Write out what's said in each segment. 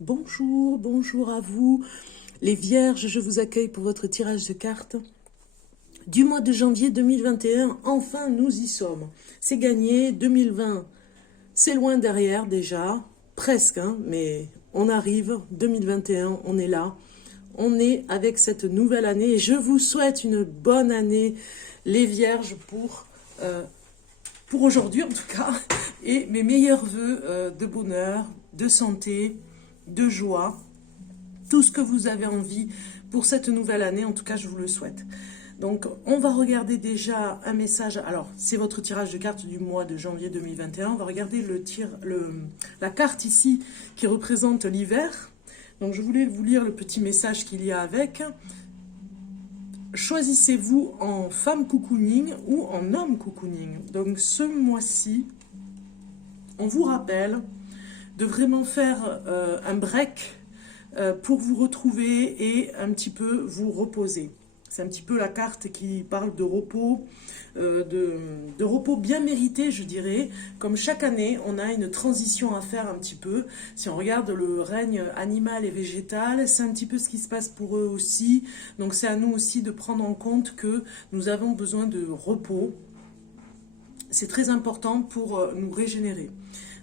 Bonjour, bonjour à vous. Les Vierges, je vous accueille pour votre tirage de cartes du mois de janvier 2021. Enfin, nous y sommes. C'est gagné. 2020, c'est loin derrière déjà. Presque, hein, mais on arrive. 2021, on est là. On est avec cette nouvelle année et je vous souhaite une bonne année, les Vierges, pour aujourd'hui en tout cas. Et mes meilleurs voeux de bonheur, de santé, de joie, tout ce que vous avez envie pour cette nouvelle année, en tout cas je vous le souhaite. Donc on va regarder déjà un message, alors c'est votre tirage de cartes du mois de janvier 2021, on va regarder la carte ici qui représente l'hiver. Donc je voulais vous lire le petit message qu'il y a avec. Choisissez-vous en femme cocooning ou en homme cocooning. Donc ce mois-ci, on vous rappelle de vraiment faire un break pour vous retrouver et un petit peu vous reposer. C'est un petit peu la carte qui parle de repos, de repos bien mérité, je dirais. Comme chaque année, on a une transition à faire un petit peu. Si on regarde le règne animal et végétal, c'est un petit peu ce qui se passe pour eux aussi. Donc c'est à nous aussi de prendre en compte que nous avons besoin de repos. C'est très important pour nous régénérer.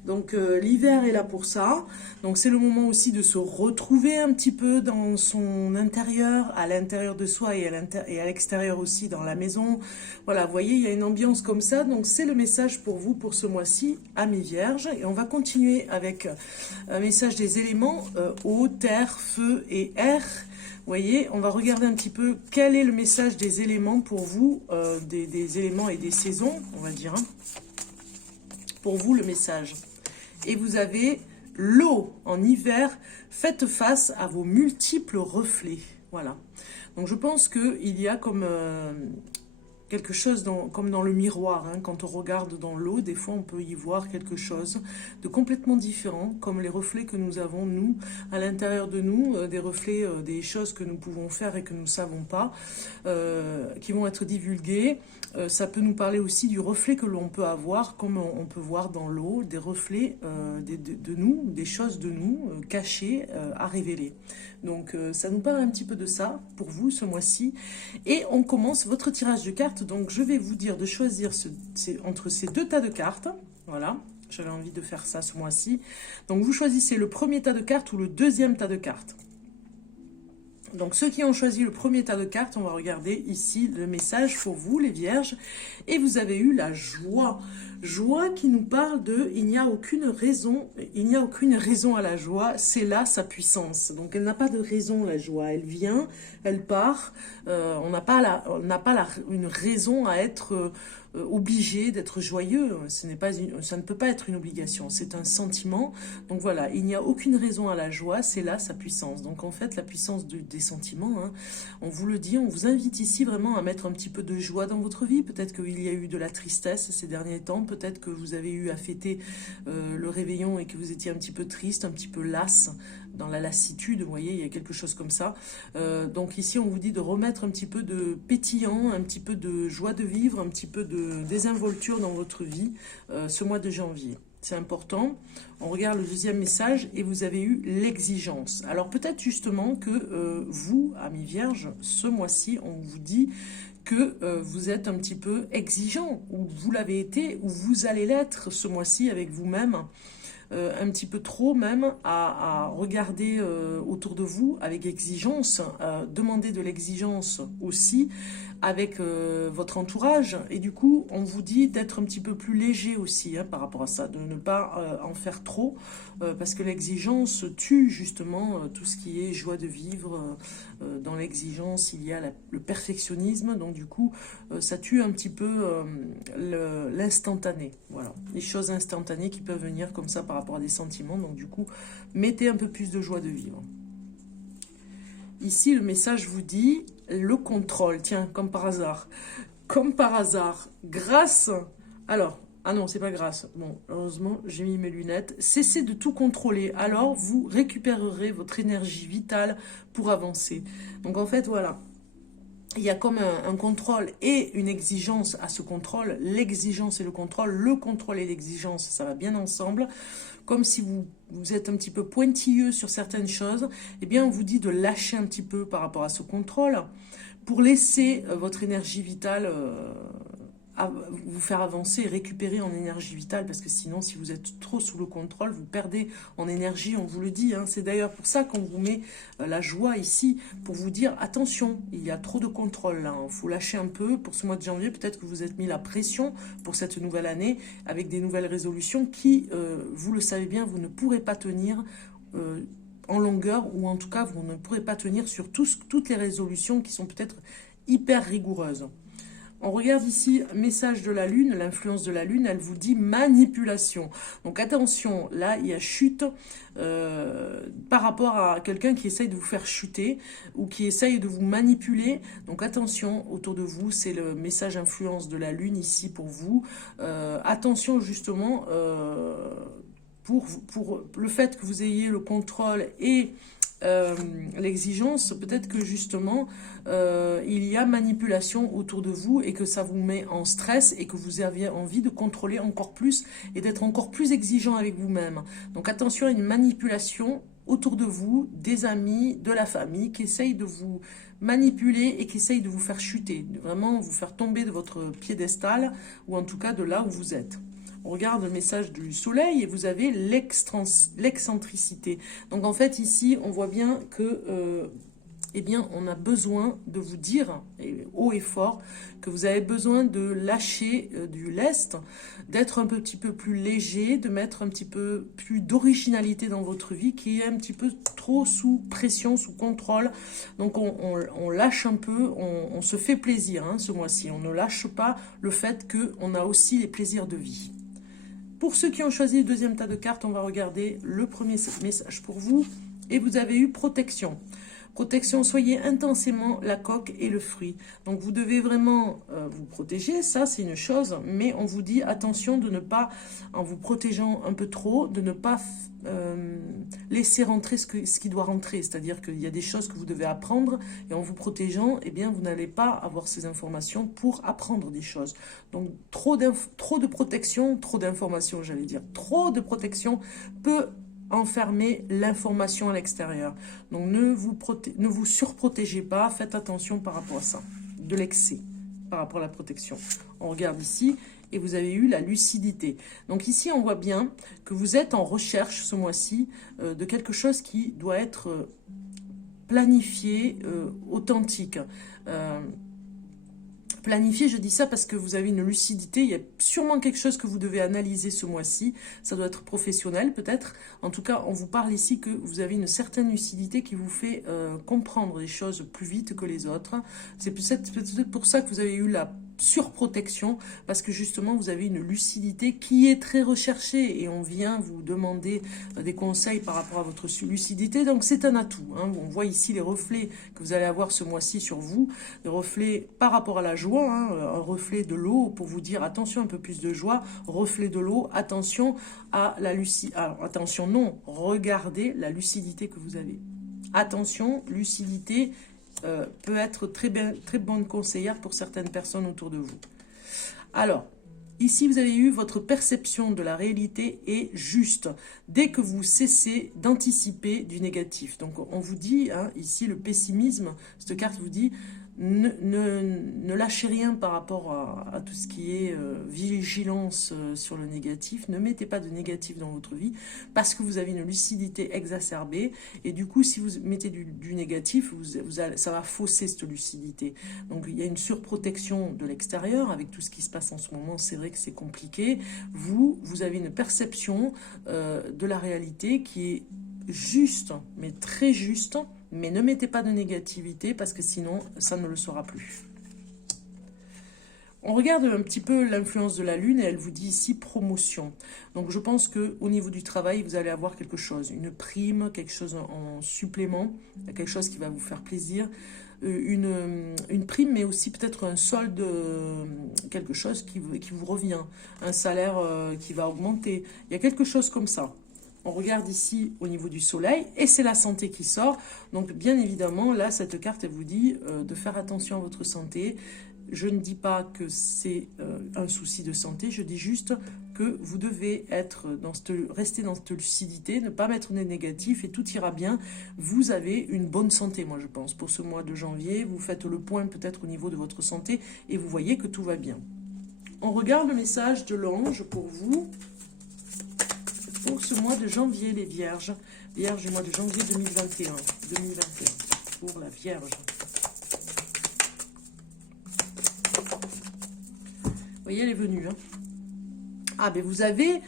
Donc l'hiver est là pour ça. Donc c'est le moment aussi de se retrouver un petit peu dans son intérieur, à l'intérieur de soi et à l'extérieur aussi dans la maison. Voilà, vous voyez, il y a une ambiance comme ça. Donc c'est le message pour vous pour ce mois-ci, amis vierges. Et on va continuer avec un message des éléments eau, terre, feu et air. Vous voyez, on va regarder un petit peu quel est le message des éléments pour vous, des éléments et des saisons, on va dire. Hein. Pour vous, le message. Et vous avez l'eau en hiver, faites face à vos multiples reflets. Voilà. Donc je pense qu'il y a comme quelque chose comme dans le miroir. Hein. Quand on regarde dans l'eau, des fois on peut y voir quelque chose de complètement différent, comme les reflets que nous avons, nous, à l'intérieur de nous, des reflets des choses que nous pouvons faire et que nous ne savons pas, qui vont être divulguées. Ça peut nous parler aussi du reflet que l'on peut avoir, comme on peut voir dans l'eau, des reflets de nous, des choses de nous cachées à révéler. Donc ça nous parle un petit peu de ça pour vous ce mois-ci. Et on commence votre tirage de cartes. Donc je vais vous dire de choisir entre ces deux tas de cartes. Voilà, j'avais envie de faire ça ce mois-ci. Donc vous choisissez le premier tas de cartes ou le deuxième tas de cartes. Donc ceux qui ont choisi le premier tas de cartes, on va regarder ici le message pour vous les vierges. Et vous avez eu la joie. Joie qui nous parle de il n'y a aucune raison à la joie, c'est là sa puissance. Donc elle n'a pas de raison la joie, elle vient, elle part. On n'a pas une raison à être obligé d'être joyeux. Ça ne peut pas être une obligation, c'est un sentiment. Donc voilà, il n'y a aucune raison à la joie, c'est là sa puissance. Donc en fait, la puissance des sentiments, hein, on vous le dit, on vous invite ici vraiment à mettre un petit peu de joie dans votre vie. Peut-être qu'il y a eu de la tristesse ces derniers temps, peut-être que vous avez eu à fêter le réveillon et que vous étiez un petit peu triste, un petit peu lasse, dans la lassitude, vous voyez, il y a quelque chose comme ça. Donc ici, on vous dit de remettre un petit peu de pétillant, un petit peu de joie de vivre, un petit peu de désinvolture dans votre vie ce mois de janvier. C'est important. On regarde le deuxième message et vous avez eu l'exigence. Alors peut-être justement que vous, amis vierges, ce mois-ci, on vous dit que vous êtes un petit peu exigeant, ou vous l'avez été, ou vous allez l'être ce mois-ci avec vous-même. Un petit peu trop même à regarder autour de vous avec exigence, demander de l'exigence aussi avec votre entourage, et du coup on vous dit d'être un petit peu plus léger aussi par rapport à ça, de ne pas en faire trop, parce que l'exigence tue justement tout ce qui est joie de vivre. Dans l'exigence il y a le perfectionnisme, donc du coup ça tue un petit peu l'instantané, voilà, les choses instantanées qui peuvent venir comme ça par rapport à des sentiments. Donc du coup mettez un peu plus de joie de vivre. Ici le message vous dit le contrôle, tiens, comme par hasard, grâce, alors, ah non, c'est pas grâce, bon, heureusement, j'ai mis mes lunettes, cessez de tout contrôler, alors vous récupérerez votre énergie vitale pour avancer. Donc en fait, voilà, il y a comme un contrôle et une exigence à ce contrôle. L'exigence et le contrôle et l'exigence, ça va bien ensemble. Comme si vous êtes un petit peu pointilleux sur certaines choses, eh bien on vous dit de lâcher un petit peu par rapport à ce contrôle pour laisser votre énergie vitale vous faire avancer et récupérer en énergie vitale, parce que sinon, si vous êtes trop sous le contrôle, vous perdez en énergie, on vous le dit, hein. C'est d'ailleurs pour ça qu'on vous met la joie ici, pour vous dire, attention, il y a trop de contrôle là, il faut lâcher un peu pour ce mois de janvier. Peut-être que vous êtes mis la pression pour cette nouvelle année, avec des nouvelles résolutions qui, vous le savez bien, vous ne pourrez pas tenir en longueur, ou en tout cas, vous ne pourrez pas tenir sur toutes les résolutions qui sont peut-être hyper rigoureuses. On regarde ici, message de la Lune, l'influence de la Lune, elle vous dit manipulation. Donc attention, là il y a chute par rapport à quelqu'un qui essaye de vous faire chuter ou qui essaye de vous manipuler. Donc attention autour de vous, c'est le message influence de la Lune ici pour vous. Attention justement pour le fait que vous ayez le contrôle et l'exigence, peut-être que justement il y a manipulation autour de vous et que ça vous met en stress et que vous avez envie de contrôler encore plus et d'être encore plus exigeant avec vous-même. Donc attention à une manipulation autour de vous, des amis, de la famille qui essayent de vous manipuler et qui essayent de vous faire chuter, de vraiment vous faire tomber de votre piédestal ou en tout cas de là où vous êtes. On regarde le message du soleil et vous avez l'excentricité. Donc en fait ici on voit bien que eh bien on a besoin de vous dire haut et fort que vous avez besoin de lâcher du lest, d'être un petit peu plus léger, de mettre un petit peu plus d'originalité dans votre vie qui est un petit peu trop sous pression, sous contrôle. Donc on lâche un peu, on se fait plaisir hein, ce mois-ci. On ne lâche pas le fait qu'on a aussi les plaisirs de vie. Pour ceux qui ont choisi le deuxième tas de cartes, on va regarder le premier message pour vous. Et vous avez eu protection. Protection, soyez intensément la coque et le fruit. Donc vous devez vraiment vous protéger, ça c'est une chose, mais on vous dit attention de ne pas, en vous protégeant un peu trop, de ne pas laisser rentrer ce qui doit rentrer. C'est-à-dire qu'il y a des choses que vous devez apprendre et en vous protégeant, eh bien vous n'allez pas avoir ces informations pour apprendre des choses. Donc trop de protection, trop d'informations, j'allais dire. Trop de protection peut enfermer l'information à l'extérieur. Donc ne vous surprotégez pas, faites attention par rapport à ça, de l'excès par rapport à la protection. On regarde ici et vous avez eu la lucidité. Donc ici on voit bien que vous êtes en recherche ce mois-ci de quelque chose qui doit être planifié, authentique. Planifier, je dis ça parce que vous avez une lucidité, il y a sûrement quelque chose que vous devez analyser ce mois-ci, ça doit être professionnel peut-être, en tout cas on vous parle ici que vous avez une certaine lucidité qui vous fait comprendre les choses plus vite que les autres, c'est peut-être pour ça que vous avez eu la surprotection, parce que justement vous avez une lucidité qui est très recherchée et on vient vous demander des conseils par rapport à votre lucidité, donc c'est un atout hein. On voit ici les reflets que vous allez avoir ce mois-ci sur vous, des reflets par rapport à la joie hein, un reflet de l'eau pour vous dire attention, un peu plus de joie, reflet de l'eau, attention à la lucidité, alors attention non, regardez la lucidité que vous avez, attention, lucidité peut être très bonne conseillère pour certaines personnes autour de vous. Alors, ici vous avez eu votre perception de la réalité est juste dès que vous cessez d'anticiper du négatif. Donc on vous dit, hein, ici le pessimisme, cette carte vous dit ne lâchez rien par rapport à tout ce qui est vigilance sur le négatif. Ne mettez pas de négatif dans votre vie parce que vous avez une lucidité exacerbée. Et du coup, si vous mettez du négatif, ça va fausser cette lucidité. Donc, il y a une surprotection de l'extérieur avec tout ce qui se passe en ce moment. C'est vrai que c'est compliqué. Vous avez une perception de la réalité qui est juste, mais très juste. Mais ne mettez pas de négativité parce que sinon, ça ne le sera plus. On regarde un petit peu l'influence de la Lune et elle vous dit ici promotion. Donc je pense qu'au niveau du travail, vous allez avoir quelque chose, une prime, quelque chose en supplément, quelque chose qui va vous faire plaisir. Une prime, mais aussi peut-être un solde, quelque chose qui vous revient, un salaire qui va augmenter. Il y a quelque chose comme ça. On regarde ici au niveau du soleil et c'est la santé qui sort. Donc bien évidemment, là, cette carte, elle vous dit de faire attention à votre santé. Je ne dis pas que c'est un souci de santé, je dis juste que vous devez rester dans cette lucidité, ne pas mettre des négatifs et tout ira bien. Vous avez une bonne santé, moi je pense. Pour ce mois de janvier, vous faites le point peut-être au niveau de votre santé et vous voyez que tout va bien. On regarde le message de l'ange pour vous, pour ce mois de janvier, les vierges. Vierges du mois de janvier 2021. 2021 pour la vierge. Vous voyez, elle est venue. Hein. Ah, ben vous avez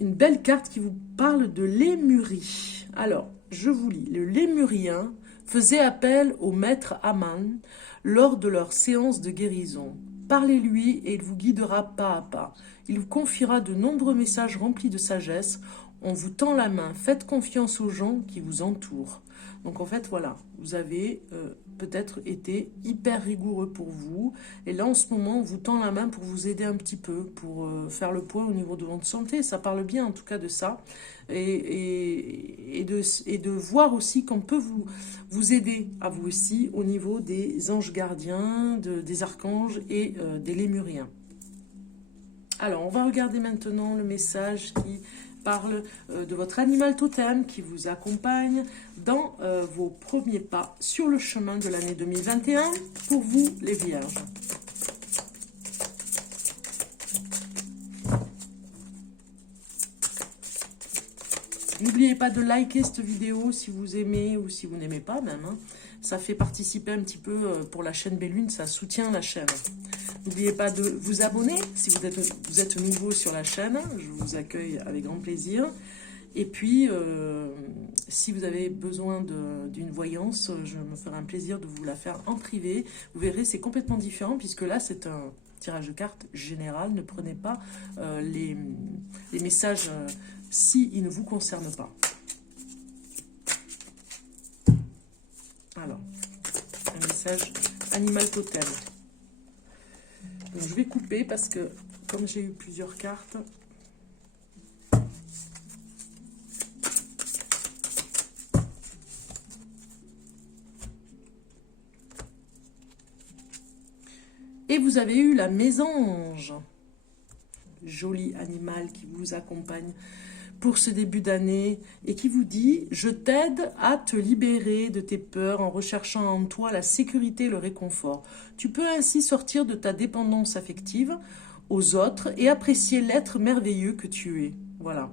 une belle carte qui vous parle de Lémurie. Alors, je vous lis. Le Lémurien faisait appel au maître Aman lors de leur séance de guérison. Parlez-lui et il vous guidera pas à pas. Il vous confiera de nombreux messages remplis de sagesse. On vous tend la main. Faites confiance aux gens qui vous entourent. Donc en fait, voilà, vous avez peut-être été hyper rigoureux pour vous. Et là, en ce moment, on vous tend la main pour vous aider un petit peu, pour faire le point au niveau de votre santé. Ça parle bien, en tout cas, de ça. Et de voir aussi qu'on peut vous aider, à vous aussi, au niveau des anges gardiens, des archanges et des lémuriens. Alors, on va regarder maintenant le message qui parle de votre animal totem qui vous accompagne dans vos premiers pas sur le chemin de l'année 2021 pour vous les vierges. N'oubliez pas de liker cette vidéo si vous aimez ou si vous n'aimez pas même. Hein. Ça fait participer un petit peu pour la chaîne Bellune, ça soutient la chaîne. N'oubliez pas de vous abonner si vous êtes nouveau sur la chaîne. Je vous accueille avec grand plaisir. Et puis, si vous avez besoin d'une voyance, je me ferai un plaisir de vous la faire en privé. Vous verrez, c'est complètement différent puisque là, c'est un tirage de cartes général. Ne prenez pas les messages s'ils ne vous concernent pas. Alors, un message animal totem. Donc, je vais couper parce que, comme j'ai eu plusieurs cartes, et vous avez eu la mésange, joli animal qui vous accompagne pour ce début d'année et qui vous dit « Je t'aide à te libérer de tes peurs en recherchant en toi la sécurité et le réconfort. Tu peux ainsi sortir de ta dépendance affective aux autres et apprécier l'être merveilleux que tu es. » Voilà.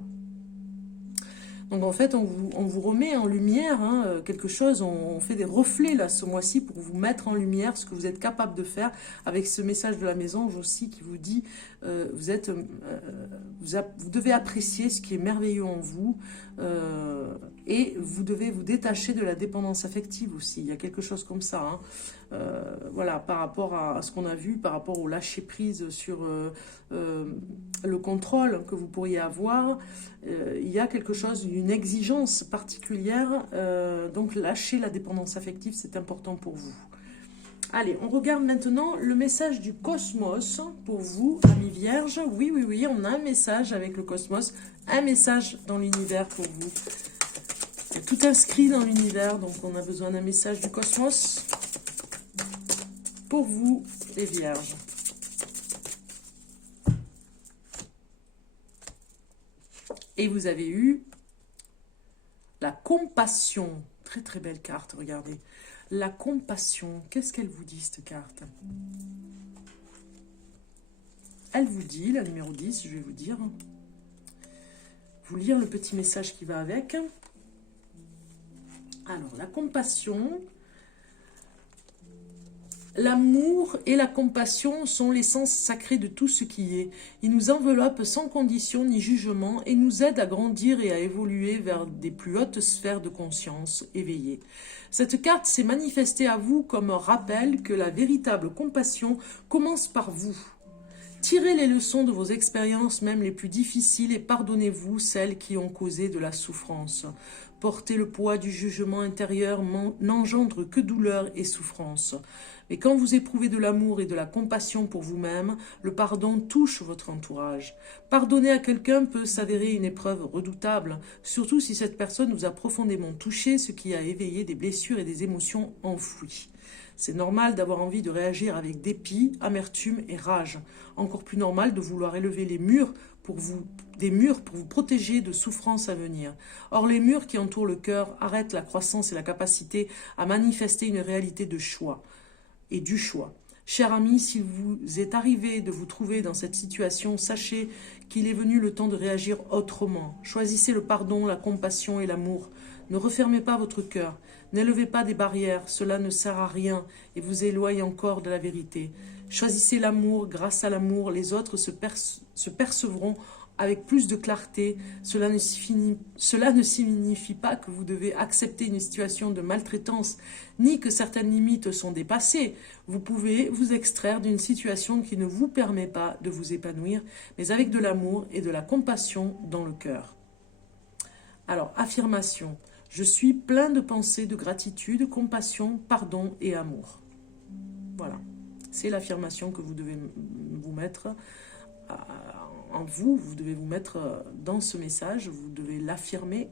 Donc en fait, on vous remet en lumière hein, quelque chose, on fait des reflets là ce mois-ci pour vous mettre en lumière ce que vous êtes capable de faire avec ce message de la mésange aussi qui vous dit vous devez apprécier ce qui est merveilleux en vous et vous devez vous détacher de la dépendance affective aussi. Il y a quelque chose comme ça. Hein. Voilà, par rapport à ce qu'on a vu, par rapport au lâcher prise sur le contrôle que vous pourriez avoir, il y a quelque chose, une exigence particulière, donc lâcher la dépendance affective, c'est important pour vous. Allez, on regarde maintenant le message du cosmos pour vous, amis vierges. Oui, oui, oui, on a un message avec le cosmos, un message dans l'univers pour vous. Il y a tout inscrit dans l'univers, donc on a besoin d'un message du cosmos pour vous, les vierges. Et vous avez eu la compassion. Très, très belle carte, regardez. La compassion. Qu'est-ce qu'elle vous dit, cette carte? Elle vous dit, la numéro 10, je vais vous dire. Vous lire le petit message qui va avec. Alors, la compassion. L'amour et la compassion sont l'essence sacrée de tout ce qui est. Ils nous enveloppent sans condition ni jugement et nous aident à grandir et à évoluer vers des plus hautes sphères de conscience éveillées. Cette carte s'est manifestée à vous comme un rappel que la véritable compassion commence par vous. Tirez les leçons de vos expériences, même les plus difficiles, et pardonnez-vous celles qui ont causé de la souffrance. Porter le poids du jugement intérieur n'engendre que douleur et souffrance. Mais quand vous éprouvez de l'amour et de la compassion pour vous-même, le pardon touche votre entourage. Pardonner à quelqu'un peut s'avérer une épreuve redoutable, surtout si cette personne vous a profondément touché, ce qui a éveillé des blessures et des émotions enfouies. C'est normal d'avoir envie de réagir avec dépit, amertume et rage. Encore plus normal de vouloir élever des murs pour vous protéger de souffrances à venir. Or, les murs qui entourent le cœur arrêtent la croissance et la capacité à manifester une réalité de choix et du choix. Cher ami, s'il vous est arrivé de vous trouver dans cette situation, sachez qu'il est venu le temps de réagir autrement. Choisissez le pardon, la compassion et l'amour. Ne refermez pas votre cœur. N'élevez pas des barrières, cela ne sert à rien et vous éloigne encore de la vérité. Choisissez l'amour, grâce à l'amour, les autres se percevront avec plus de clarté. Cela ne signifie pas que vous devez accepter une situation de maltraitance, ni que certaines limites sont dépassées. Vous pouvez vous extraire d'une situation qui ne vous permet pas de vous épanouir, mais avec de l'amour et de la compassion dans le cœur. Alors, affirmation. Je suis plein de pensées de gratitude, compassion, pardon et amour. Voilà. C'est l'affirmation que vous devez vous mettre en vous. Vous devez vous mettre dans ce message. Vous devez l'affirmer.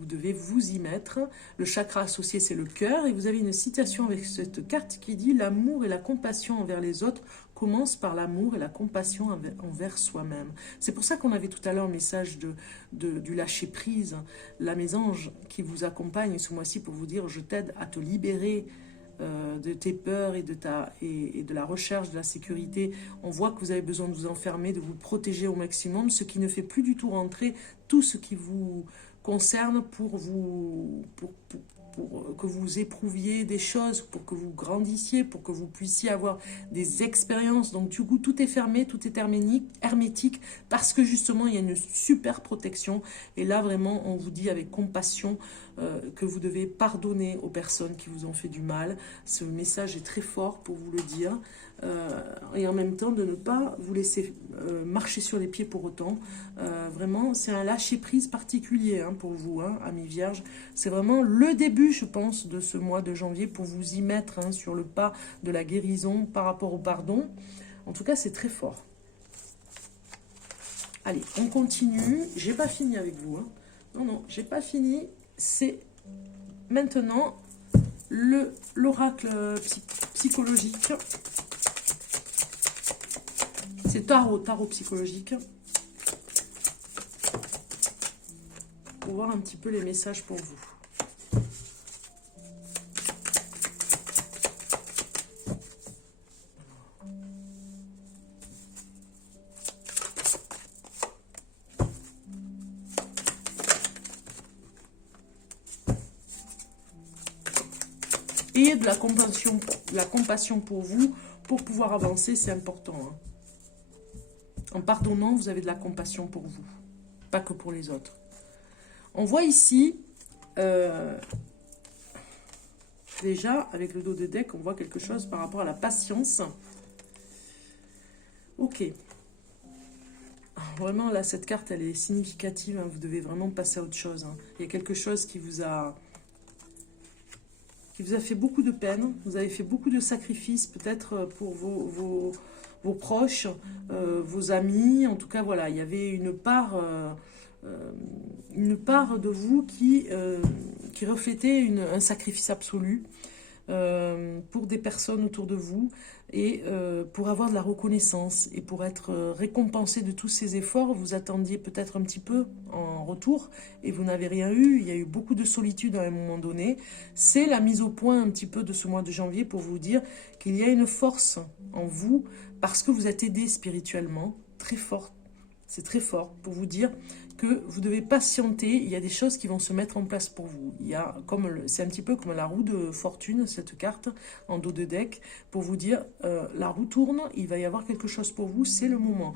Vous devez vous y mettre. Le chakra associé, c'est le cœur. Et vous avez une citation avec cette carte qui dit « L'amour et la compassion envers les autres commencent par l'amour et la compassion envers soi-même ». C'est pour ça qu'on avait tout à l'heure le message du lâcher-prise, la mésange qui vous accompagne ce mois-ci pour vous dire « Je t'aide à te libérer de tes peurs et de la recherche de la sécurité ». On voit que vous avez besoin de vous enfermer, de vous protéger au maximum, ce qui ne fait plus du tout rentrer tout ce qui vous concerne pour que vous éprouviez des choses, pour que vous grandissiez, pour que vous puissiez avoir des expériences. Donc du coup, tout est fermé, tout est hermétique, parce que justement, il y a une super protection. Et là, vraiment, on vous dit avec compassion que vous devez pardonner aux personnes qui vous ont fait du mal. Ce message est très fort pour vous le dire. Et en même temps, de ne pas vous laisser marcher sur les pieds pour autant. Vraiment, c'est un lâcher-prise particulier pour vous, amis vierges. C'est vraiment le début, je pense, de ce mois de janvier pour vous y mettre sur le pas de la guérison par rapport au pardon. En tout cas, c'est très fort. Allez, on continue. J'ai pas fini avec vous. Non, j'ai pas fini. C'est maintenant l'oracle psychologique. C'est tarot psychologique. Pour voir un petit peu les messages pour vous. Ayez de la compassion pour vous pour pouvoir avancer, c'est important. En pardonnant, vous avez de la compassion pour vous, pas que pour les autres. On voit ici, déjà, avec le dos de deck, on voit quelque chose par rapport à la patience. Ok. Vraiment, là, cette carte, elle est significative. Vous devez vraiment passer à autre chose. Il y a quelque chose qui vous a fait beaucoup de peine. Vous avez fait beaucoup de sacrifices, peut-être pour vos proches, vos amis. En tout cas, voilà, il y avait une part de vous qui reflétait un sacrifice absolu pour des personnes autour de vous et pour avoir de la reconnaissance et pour être récompensé de tous ces efforts. Vous attendiez peut-être un petit peu en retour et vous n'avez rien eu. Il y a eu beaucoup de solitude à un moment donné. C'est la mise au point un petit peu de ce mois de janvier pour vous dire qu'il y a une force en vous parce que vous êtes aidé spirituellement, très fort. C'est très fort pour vous dire que vous devez patienter. Il y a des choses qui vont se mettre en place pour vous. C'est un petit peu comme la roue de fortune, cette carte en dos de deck, pour vous dire la roue tourne, il va y avoir quelque chose pour vous, c'est le moment.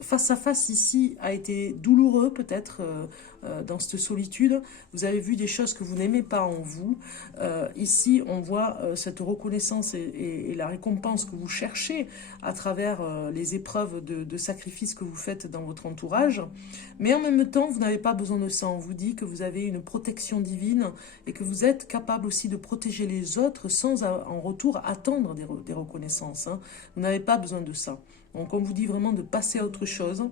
face à face ici a été douloureux peut-être dans cette solitude. Vous avez vu des choses que vous n'aimez pas en vous. Ici, on voit cette reconnaissance et la récompense que vous cherchez à travers les épreuves de sacrifice que vous faites dans votre entourage. Mais en même temps, vous n'avez pas besoin de ça. On vous dit que vous avez une protection divine et que vous êtes capable aussi de protéger les autres sans en retour attendre des reconnaissances. Hein. Vous n'avez pas besoin de ça. Donc on vous dit vraiment de passer à autre chose,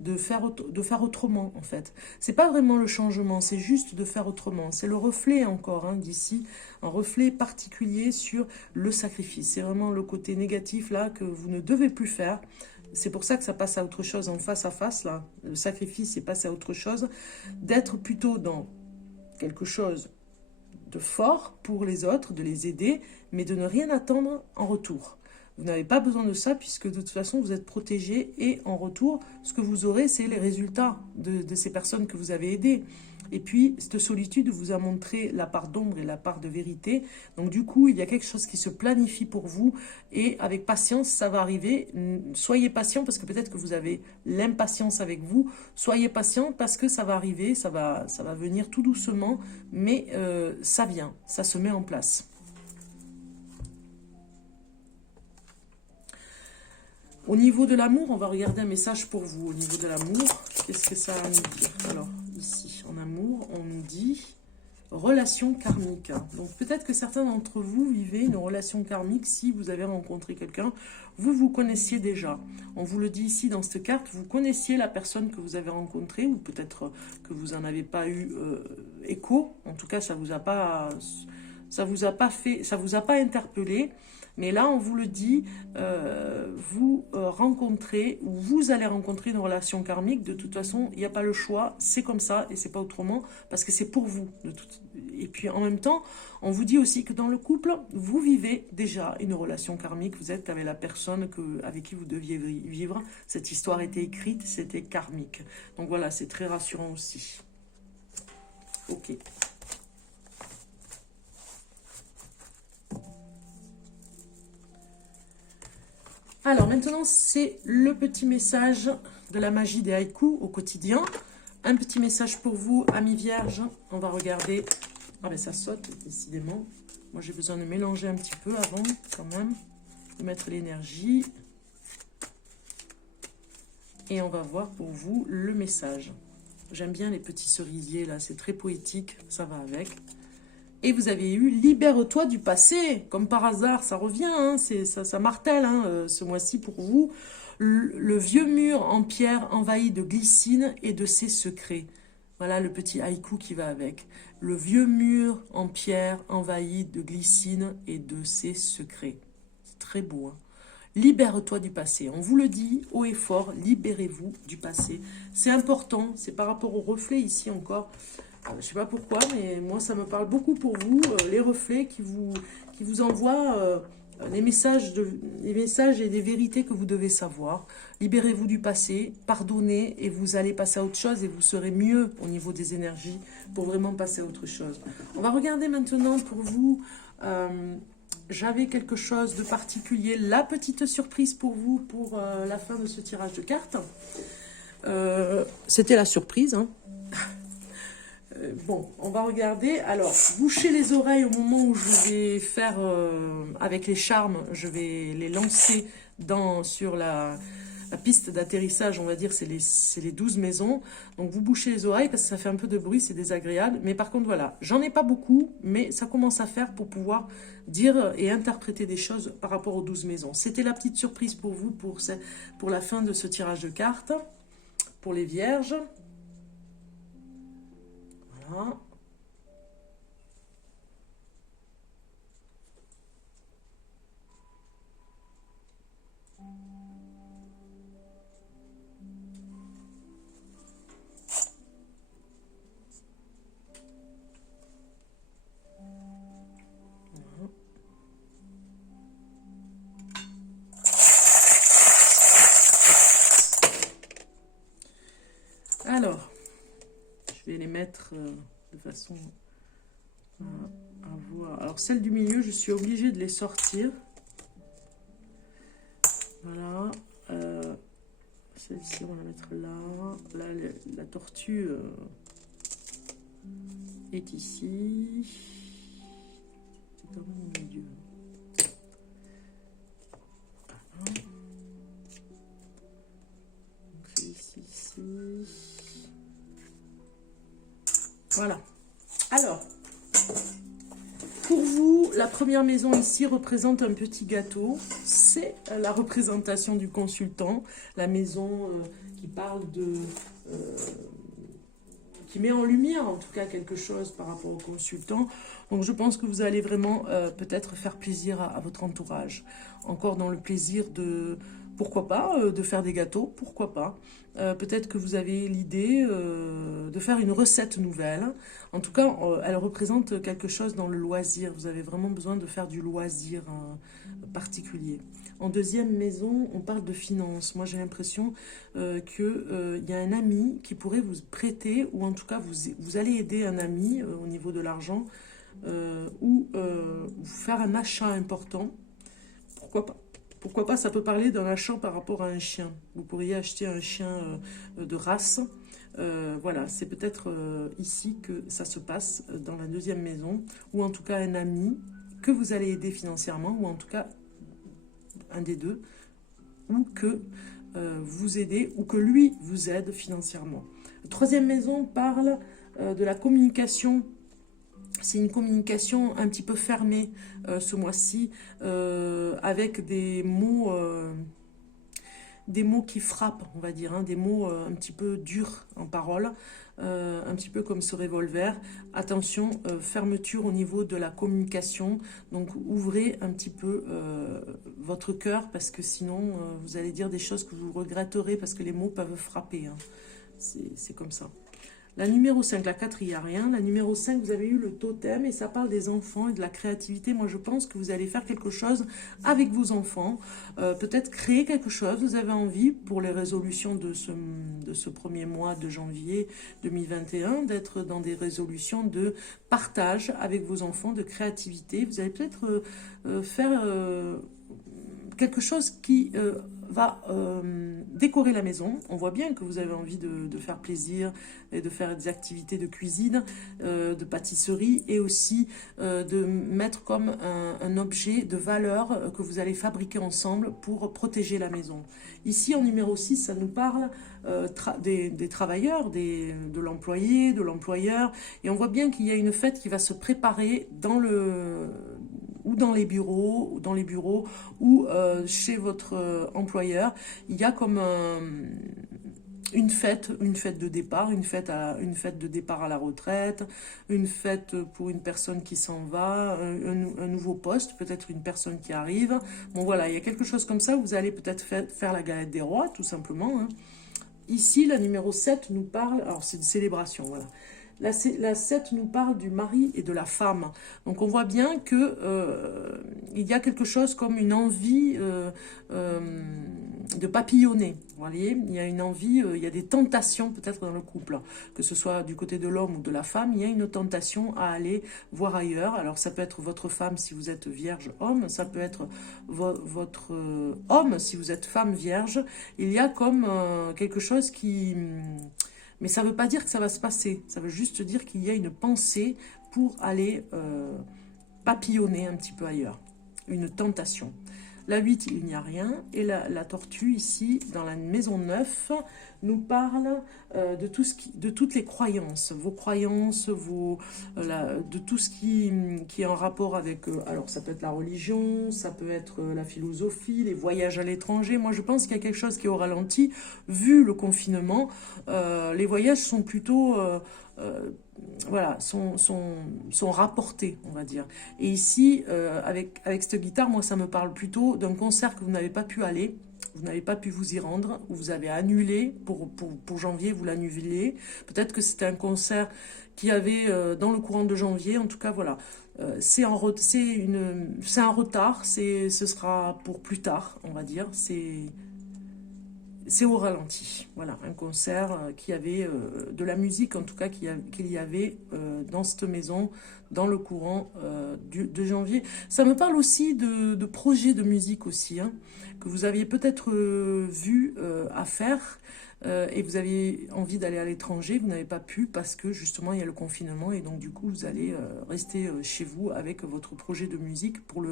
de faire autrement en fait. C'est pas vraiment le changement, c'est juste de faire autrement. C'est le reflet encore hein, d'ici, un reflet particulier sur le sacrifice. C'est vraiment le côté négatif là que vous ne devez plus faire. C'est pour ça que ça passe à autre chose en face à face là. Le sacrifice est passé à autre chose, d'être plutôt dans quelque chose de fort pour les autres, de les aider, mais de ne rien attendre en retour. Vous n'avez pas besoin de ça puisque de toute façon vous êtes protégé et en retour ce que vous aurez c'est les résultats de ces personnes que vous avez aidées. Et puis cette solitude vous a montré la part d'ombre et la part de vérité. Donc du coup il y a quelque chose qui se planifie pour vous et avec patience ça va arriver. Soyez patient parce que peut-être que vous avez l'impatience avec vous. Soyez patient parce que ça va arriver, ça va venir tout doucement mais ça vient, ça se met en place. Au niveau de l'amour, on va regarder un message pour vous. Au niveau de l'amour, qu'est-ce que ça a à nous dire? Alors, ici, en amour, on nous dit relation karmique. Donc, peut-être que certains d'entre vous vivez une relation karmique si vous avez rencontré quelqu'un. Vous connaissiez déjà. On vous le dit ici dans cette carte, vous connaissiez la personne que vous avez rencontrée ou peut-être que vous n'en avez pas eu écho. En tout cas, ça vous a pas interpellé. Mais là, on vous le dit, vous rencontrez, ou vous allez rencontrer une relation karmique. De toute façon, il n'y a pas le choix, c'est comme ça et c'est pas autrement, parce que c'est pour vous. Et puis en même temps, on vous dit aussi que dans le couple, vous vivez déjà une relation karmique. Vous êtes avec la personne avec qui vous deviez vivre. Cette histoire était écrite, c'était karmique. Donc voilà, c'est très rassurant aussi. Ok. Alors maintenant, c'est le petit message de la magie des haïkus au quotidien. Un petit message pour vous, amis vierges. On va regarder. Ah ben ça saute, décidément. Moi, j'ai besoin de mélanger un petit peu avant, quand même. De mettre l'énergie. Et on va voir pour vous le message. J'aime bien les petits cerisiers, là. C'est très poétique, ça va avec. Et vous avez eu « Libère-toi du passé ». Comme par hasard, ça revient, hein, ça martèle hein, ce mois-ci pour vous. Le vieux mur en pierre envahi de glycine et de ses secrets. Voilà le petit haïku qui va avec. Le vieux mur en pierre envahi de glycine et de ses secrets. C'est très beau. Hein. Libère-toi du passé. On vous le dit haut et fort, libérez-vous du passé. C'est important, c'est par rapport au reflet ici encore. Je ne sais pas pourquoi, mais moi, ça me parle beaucoup pour vous. Les reflets qui vous envoient les messages et des vérités que vous devez savoir. Libérez-vous du passé, pardonnez et vous allez passer à autre chose et vous serez mieux au niveau des énergies pour vraiment passer à autre chose. On va regarder maintenant pour vous. J'avais quelque chose de particulier. La petite surprise pour vous pour la fin de ce tirage de cartes. C'était la surprise, hein. Bon, on va regarder. Alors, bouchez les oreilles au moment où je vais faire, avec les charmes, je vais les lancer sur la piste d'atterrissage, on va dire, c'est les 12 maisons. Donc, vous bouchez les oreilles parce que ça fait un peu de bruit, c'est désagréable. Mais par contre, voilà, j'en ai pas beaucoup, mais ça commence à faire pour pouvoir dire et interpréter des choses par rapport aux 12 maisons. C'était la petite surprise pour vous, pour la fin de ce tirage de cartes, pour les vierges. Voilà. Alors, je vais les mettre de façon à voir. Alors, celles du milieu, je suis obligée de les sortir. Voilà. celle-ci, on va la mettre là. Là, la tortue est ici. C'est quand même au milieu. Voilà. Donc, c'est ici. Voilà. Alors, pour vous, la première maison ici représente un petit gâteau. C'est la représentation du consultant. La maison qui parle de... qui met en lumière en tout cas quelque chose par rapport au consultant. Donc je pense que vous allez vraiment peut-être faire plaisir à votre entourage. Encore dans le plaisir de... Pourquoi pas de faire des gâteaux, pourquoi pas. Peut-être que vous avez l'idée de faire une recette nouvelle. En tout cas, elle représente quelque chose dans le loisir. Vous avez vraiment besoin de faire du loisir particulier. En deuxième maison, on parle de finances. Moi, j'ai l'impression qu'il y a un ami qui pourrait vous prêter, ou en tout cas, vous allez aider un ami au niveau de l'argent, ou vous faire un achat important. Pourquoi pas? Pourquoi pas, ça peut parler d'un achat par rapport à un chien. Vous pourriez acheter un chien de race. Voilà, c'est peut-être ici que ça se passe dans la deuxième maison. Ou en tout cas un ami que vous allez aider financièrement. Ou en tout cas un des deux. Ou que vous aidez ou que lui vous aide financièrement. La troisième maison parle de la communication. C'est une communication un petit peu fermée ce mois-ci, avec des mots qui frappent, on va dire, hein, des mots un petit peu durs en parole, un petit peu comme ce revolver. Attention, fermeture au niveau de la communication, donc ouvrez un petit peu votre cœur, parce que sinon vous allez dire des choses que vous regretterez, parce que les mots peuvent frapper, hein. C'est comme ça. La numéro 5, la 4, il n'y a rien. La numéro 5, vous avez eu le totem et ça parle des enfants et de la créativité. Moi, je pense que vous allez faire quelque chose avec vos enfants. Peut-être créer quelque chose. Vous avez envie, pour les résolutions de ce premier mois de janvier 2021, d'être dans des résolutions de partage avec vos enfants, de créativité. Vous allez peut-être faire... quelque chose qui va décorer la maison. On voit bien que vous avez envie de faire plaisir et de faire des activités de cuisine, de pâtisserie, et aussi de mettre comme un objet de valeur que vous allez fabriquer ensemble pour protéger la maison. Ici, en numéro 6, ça nous parle des travailleurs, de l'employé, de l'employeur, et on voit bien qu'il y a une fête qui va se préparer dans les bureaux, ou chez votre employeur. Il y a comme une fête de départ, une fête de départ à la retraite, une fête pour une personne qui s'en va, un nouveau poste, peut-être une personne qui arrive. Bon voilà, il y a quelque chose comme ça, vous allez peut-être faire la galette des rois, tout simplement, hein. Ici, la numéro 7 nous parle, alors c'est une célébration, voilà. La 7 nous parle du mari et de la femme. Donc on voit bien que il y a quelque chose comme une envie de papillonner. Vous voyez, il y a une envie, il y a des tentations peut-être dans le couple. Que ce soit du côté de l'homme ou de la femme, il y a une tentation à aller voir ailleurs. Alors ça peut être votre femme si vous êtes vierge homme, ça peut être votre homme si vous êtes femme vierge. Il y a comme quelque chose qui... Mais ça ne veut pas dire que ça va se passer. Ça veut juste dire qu'il y a une pensée pour aller papillonner un petit peu ailleurs. Une tentation. La 8, il n'y a rien. Et la tortue, ici, dans la maison 9, nous parle de toutes les croyances. Vos croyances, de tout ce qui est en rapport avec... alors, ça peut être la religion, ça peut être la philosophie, les voyages à l'étranger. Moi, je pense qu'il y a quelque chose qui est au ralenti. Vu le confinement, les voyages sont plutôt... voilà, sont rapportés, on va dire. Et ici, avec cette guitare, moi, ça me parle plutôt d'un concert que vous n'avez pas pu aller, vous n'avez pas pu vous y rendre, ou vous avez annulé, pour janvier, vous l'annulez. Peut-être que c'était un concert qui avait dans le courant de janvier, en tout cas, voilà. C'est un retard, ce sera pour plus tard, on va dire. c'est au ralenti. Voilà, un concert qui avait de la musique, en tout cas, qu'il y avait dans cette maison, dans le courant de janvier. Ça me parle aussi de projets de musique aussi, hein, que vous aviez peut-être vu à faire. Et vous aviez envie d'aller à l'étranger, vous n'avez pas pu parce que justement il y a le confinement et donc du coup vous allez rester chez vous avec votre projet de musique pour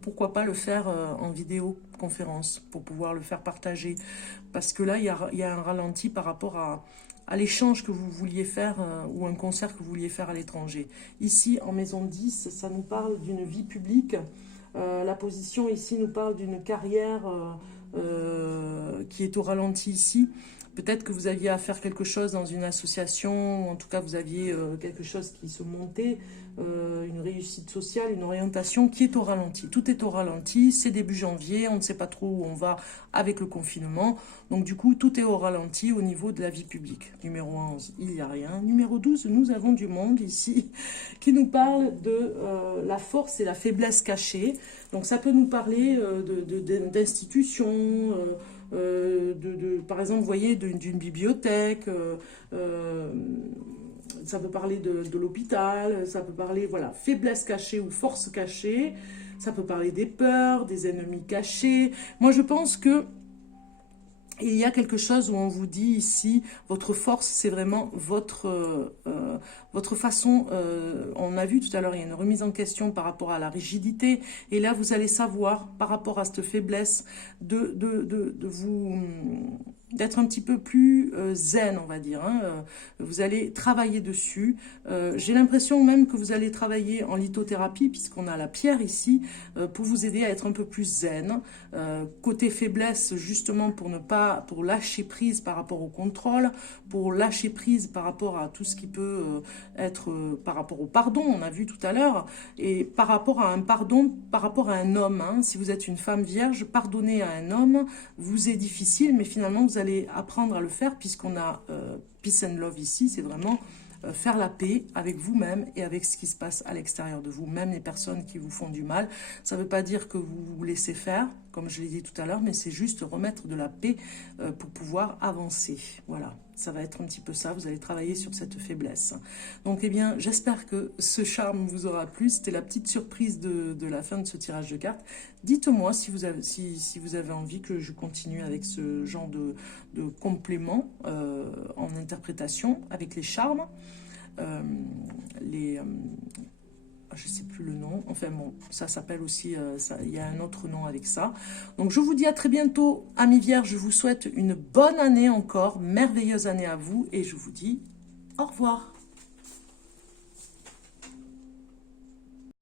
pourquoi pas le faire en vidéoconférence, pour pouvoir le faire partager. Parce que là il y a un ralenti par rapport à l'échange que vous vouliez faire ou un concert que vous vouliez faire à l'étranger. Ici en maison 10, ça nous parle d'une vie publique. La position ici nous parle d'une carrière qui est au ralenti ici. Peut-être que vous aviez à faire quelque chose dans une association, en tout cas vous aviez quelque chose qui se montait, une réussite sociale, une orientation qui est au ralenti. Tout est au ralenti, c'est début janvier, on ne sait pas trop où on va avec le confinement. Donc du coup, tout est au ralenti au niveau de la vie publique. Numéro 11, il n'y a rien. Numéro 12, nous avons du monde ici qui nous parle de la force et la faiblesse cachée. Donc ça peut nous parler d'institutions, par exemple, vous voyez, d'une bibliothèque, ça peut parler de l'hôpital, ça peut parler, voilà, faiblesse cachée ou force cachée, ça peut parler des peurs, des ennemis cachés. Moi, je pense que il y a quelque chose où on vous dit ici, votre force, c'est vraiment votre façon, on a vu tout à l'heure, il y a une remise en question par rapport à la rigidité, et là, vous allez savoir, par rapport à cette faiblesse, d'être un petit peu plus zen, on va dire. Hein. Vous allez travailler dessus. J'ai l'impression même que vous allez travailler en lithothérapie, puisqu'on a la pierre ici, pour vous aider à être un peu plus zen. Côté faiblesse, justement, pour lâcher prise par rapport au contrôle, pour lâcher prise par rapport à tout ce qui peut être par rapport au pardon, on a vu tout à l'heure, et par rapport à un pardon, par rapport à un homme. Hein. Si vous êtes une femme vierge, pardonner à un homme vous est difficile, mais finalement vous allez apprendre à le faire, puisqu'on a peace and love ici, c'est vraiment faire la paix avec vous-même et avec ce qui se passe à l'extérieur de vous, même les personnes qui vous font du mal. Ça ne veut pas dire que vous vous laissez faire, comme je l'ai dit tout à l'heure, mais c'est juste remettre de la paix pour pouvoir avancer. Voilà, ça va être un petit peu ça, vous allez travailler sur cette faiblesse. Donc, eh bien, j'espère que ce charme vous aura plu. C'était la petite surprise de la fin de ce tirage de cartes. Dites-moi si vous avez envie que je continue avec ce genre de complément en interprétation avec les charmes. Je ne sais plus le nom, enfin bon, ça s'appelle aussi, il y a un autre nom avec ça. Donc je vous dis à très bientôt, amis vierges, je vous souhaite une bonne année encore, merveilleuse année à vous, et je vous dis au revoir.